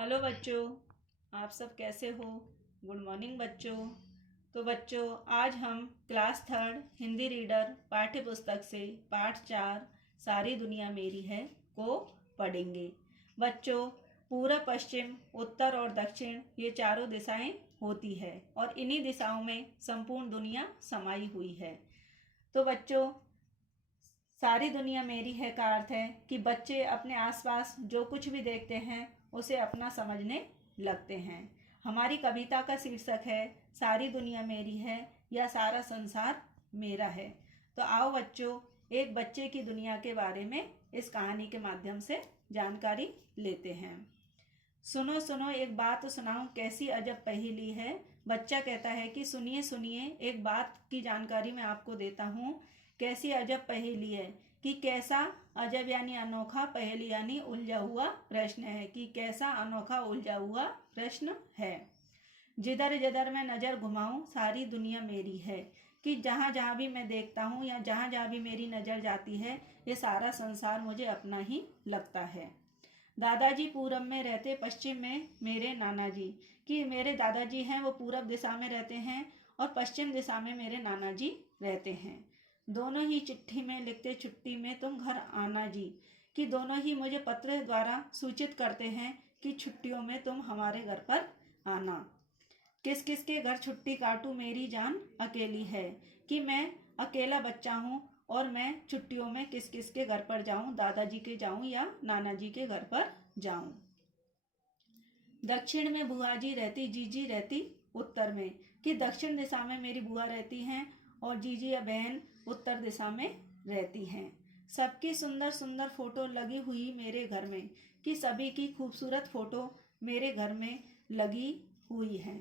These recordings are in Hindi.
हेलो बच्चों, आप सब कैसे हो। गुड मॉर्निंग बच्चों। तो बच्चों, आज हम क्लास थर्ड हिंदी रीडर पाठ्य पुस्तक से पाठ 4 सारी दुनिया मेरी है को पढ़ेंगे। बच्चों, पूरब, पश्चिम, उत्तर और दक्षिण ये चारों दिशाएं होती है और इन्हीं दिशाओं में संपूर्ण दुनिया समाई हुई है। तो बच्चों, सारी दुनिया मेरी है का अर्थ है कि बच्चे अपने आसपास जो कुछ भी देखते हैं उसे अपना समझने लगते हैं। हमारी कविता का शीर्षक है सारी दुनिया मेरी है या सारा संसार मेरा है। तो आओ बच्चों, एक बच्चे की दुनिया के बारे में इस कहानी के माध्यम से जानकारी लेते हैं। सुनो सुनो एक बात सुनाऊं, कैसी अजब पहेली है। बच्चा कहता है कि सुनिए सुनिए, एक बात की जानकारी मैं आपको देता हूँ। कैसी अजब पहेली है कि कैसा अजब यानी अनोखा, पहेली यानी उलझा हुआ प्रश्न है कि कैसा अनोखा उलझा हुआ प्रश्न है। जिधर जिधर मैं नज़र घुमाऊं सारी दुनिया मेरी है कि जहाँ जहाँ भी मैं देखता हूँ या जहाँ जहाँ भी मेरी नज़र जाती है ये सारा संसार मुझे अपना ही लगता है। दादाजी पूरब में रहते, पश्चिम में मेरे नाना जी। कि मेरे दादाजी हैं वो पूरब दिशा में रहते हैं और पश्चिम दिशा में मेरे नाना जी रहते हैं। दोनों ही चिट्ठी में लिखते छुट्टी में तुम घर आना जी। कि दोनों ही मुझे पत्र द्वारा सूचित करते हैं कि छुट्टियों में तुम हमारे घर पर आना। किस किस के घर छुट्टी काटूं मेरी जान अकेली है। कि मैं अकेला बच्चा हूँ और मैं छुट्टियों में किस किस के घर पर जाऊं, दादाजी के जाऊं या नाना जी के घर पर जाऊं। दक्षिण में बुआ जी रहती, जीजी रहती उत्तर में। कि दक्षिण दिशा में मेरी बुआ रहती हैं और जीजी या बहन उत्तर दिशा में रहती हैं। सबकी सुंदर सुंदर फोटो लगी हुई मेरे घर में। कि सभी की खूबसूरत फोटो मेरे घर में लगी हुई है।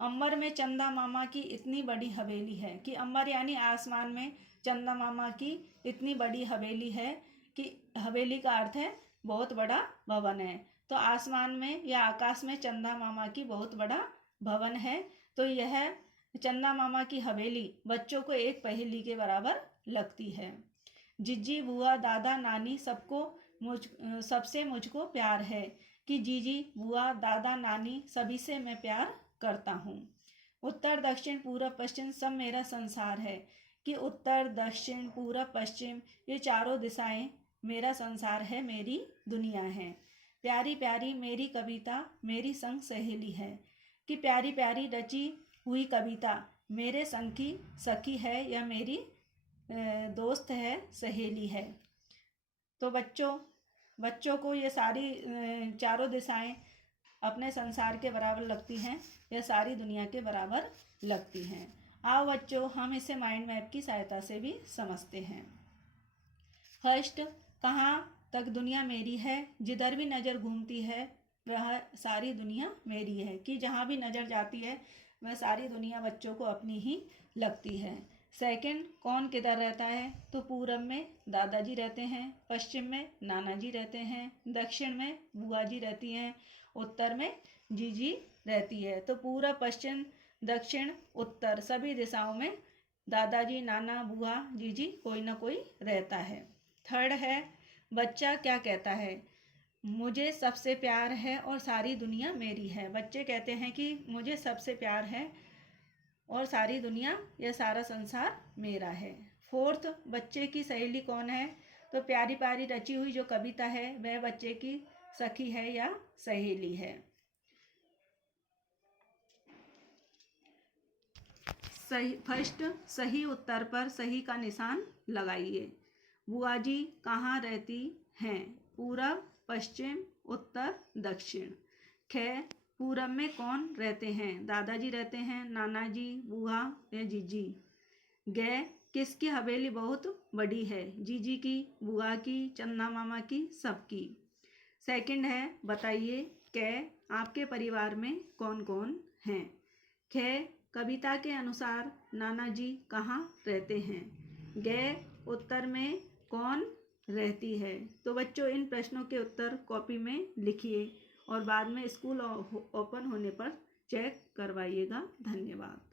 अंबर में चंदा मामा की इतनी बड़ी हवेली है। कि अंबर यानी आसमान में चंदा मामा की इतनी बड़ी हवेली है कि हवेली का अर्थ है बहुत बड़ा भवन है। तो आसमान में या आकाश में चंदा मामा की बहुत बड़ा भवन है। तो यह चंदा मामा की हवेली बच्चों को एक पहेली के बराबर लगती है। जीजी बुआ दादा नानी सबसे मुझको प्यार है। कि जीजी बुआ दादा नानी सभी से मैं प्यार करता हूँ। उत्तर दक्षिण पूरब पश्चिम सब मेरा संसार है। कि उत्तर दक्षिण पूरब पश्चिम ये चारों दिशाएं मेरा संसार है, मेरी दुनिया है। प्यारी प्यारी मेरी कविता मेरी संग सहेली है। कि प्यारी प्यारी रची हुई कविता मेरे संग की सखी है या मेरी दोस्त है, सहेली है। तो बच्चों को ये सारी चारों दिशाएं अपने संसार के बराबर लगती हैं या सारी दुनिया के बराबर लगती हैं। आओ बच्चों, हम इसे माइंड मैप की सहायता से भी समझते हैं। फर्स्ट, कहाँ तक दुनिया मेरी है। जिधर भी नज़र घूमती है वह सारी दुनिया मेरी है। कि जहाँ भी नज़र जाती है वह सारी दुनिया बच्चों को अपनी ही लगती है। सेकंड, कौन किधर रहता है। तो पूरब में दादाजी रहते हैं, पश्चिम में नाना जी रहते हैं, दक्षिण में बुआ जी रहती हैं, उत्तर में जीजी रहती है। तो पूरब पश्चिम दक्षिण उत्तर सभी दिशाओं में दादाजी नाना बुआ जीजी कोई ना कोई रहता है। थर्ड है, बच्चा क्या कहता है। मुझे सबसे प्यार है और सारी दुनिया मेरी है। बच्चे कहते हैं कि मुझे सबसे प्यार है और सारी दुनिया या सारा संसार मेरा है। फोर्थ, बच्चे की सहेली कौन है। तो प्यारी प्यारी रची हुई जो कविता है वह बच्चे की सखी है या सहेली है। फर्स्ट, सही उत्तर पर सही का निशान लगाइए। बुआ जी कहाँ रहती हैं। पूरब पश्चिम उत्तर दक्षिण। ख, पूरब में कौन रहते हैं। दादाजी रहते हैं, नाना जी बुआ या जीजी। ग, किसकी हवेली बहुत बड़ी है। जीजी की, बुआ की, चंदा मामा की, सबकी। सेकंड है, बताइए क, आपके परिवार में कौन कौन हैं। ख, कविता के अनुसार नाना जी कहाँ रहते हैं। ग, उत्तर में कौन रहती है। तो बच्चों, इन प्रश्नों के उत्तर कॉपी में लिखिए और बाद में स्कूल ओपन होने पर चेक करवाइएगा। धन्यवाद।